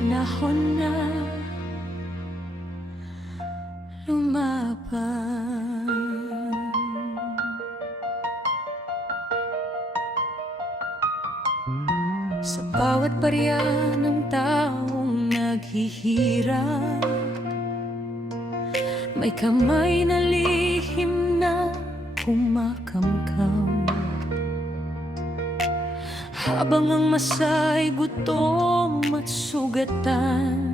panahon na lumaban. Sa bawat barya ng taong naghihirap, may kamay na lihim na kumakamkam. Habang ang masa'y gutom at sugatan,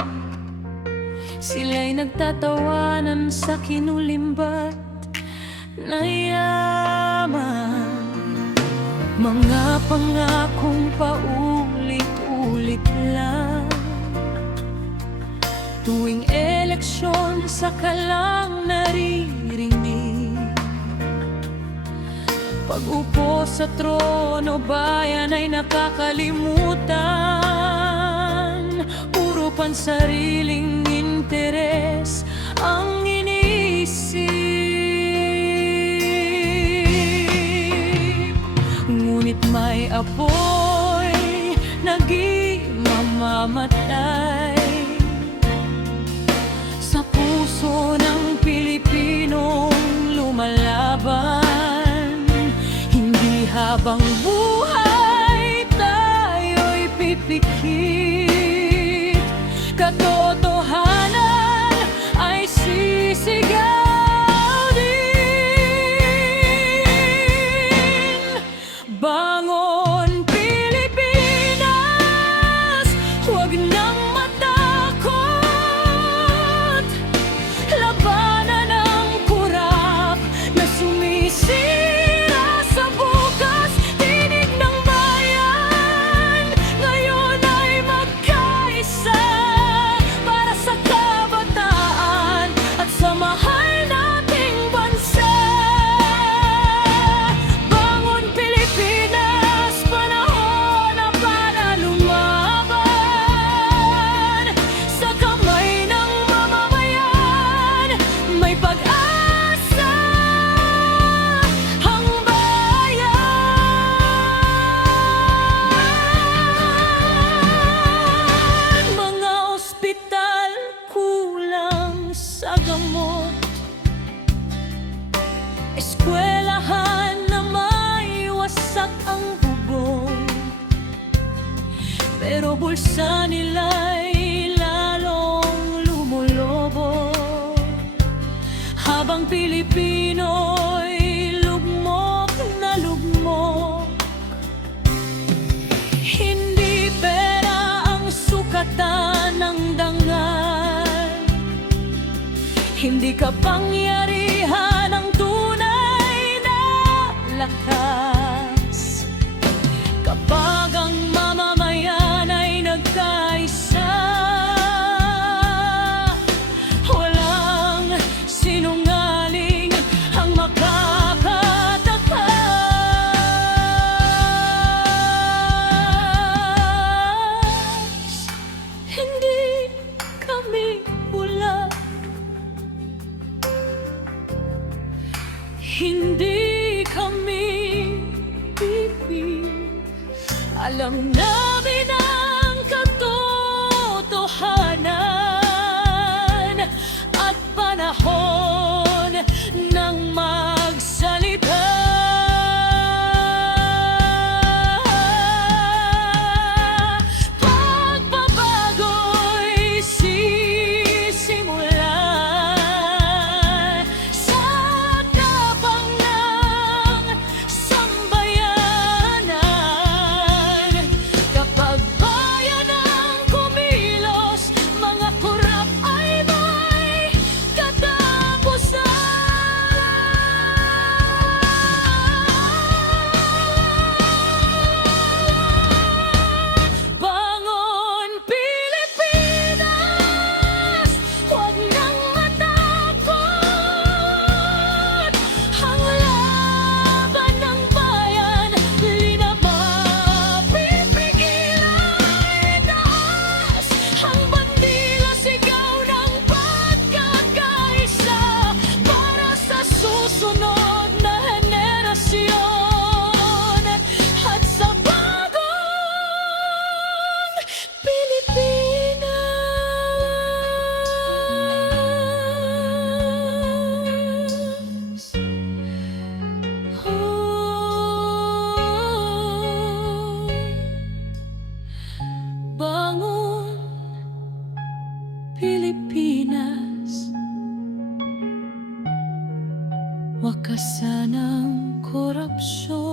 sila'y nagtatawanan sa kinulimbat na yaman. Mga pangakong paulit-ulit lang, tuwing eleksyon saka lang naririnig. Pag-upo sa trono, bayan ay nakakalimutan. Puro pansariling interes ang iniisip. Ngunit may apoy nagmamamatay sa puso ng Pilipinong lumalaban. Hindi habang buhay tayo'y pipikit, katotohanan ay sisigaw din. Bangon Pilipinas, huwag nang matakot. Labanan ang kurap na sumisira sa bukas. Tinig ng bayan ngayon ay magkaisa para sa kabataan at sa mahal nating bansa. Bangon Pilipinas, panahon na para lumaban. Sa kamay ng mamamayan may pag-asa ang bayan. Mga ospital kulang sa gamot, eskwelahan na may wasak ang bubong, pero bulsa nila'y lalong lumulobo. Habang Pilipino'y lugmok na lugmok, hindi pera ang sukatan ng dangal, hindi kapangyarihan ang tunay na lakas. Kapag ang mamamayan ay nagkaisa, walang sinungaling ang makakatakas. Hindi kami bulag, hindi kami bibig. Alam namin ang katotohanan at panahon ng magsalita. Pagbabago'y sisimulan sa tapang ng sambayanan. Kapag bayan ang kumilos, mga kurap ay may katapusan. Bangon Pilipinas, huwag nang matakot. Ang laban ng bayan, di na mapipigilan. Itaas ang bandila, sigaw ng pagkakaisa para sa susunod na henerasyon at sa bagong Pilipinas. Bangon, Pilipinas, wakasan ang korupsyon.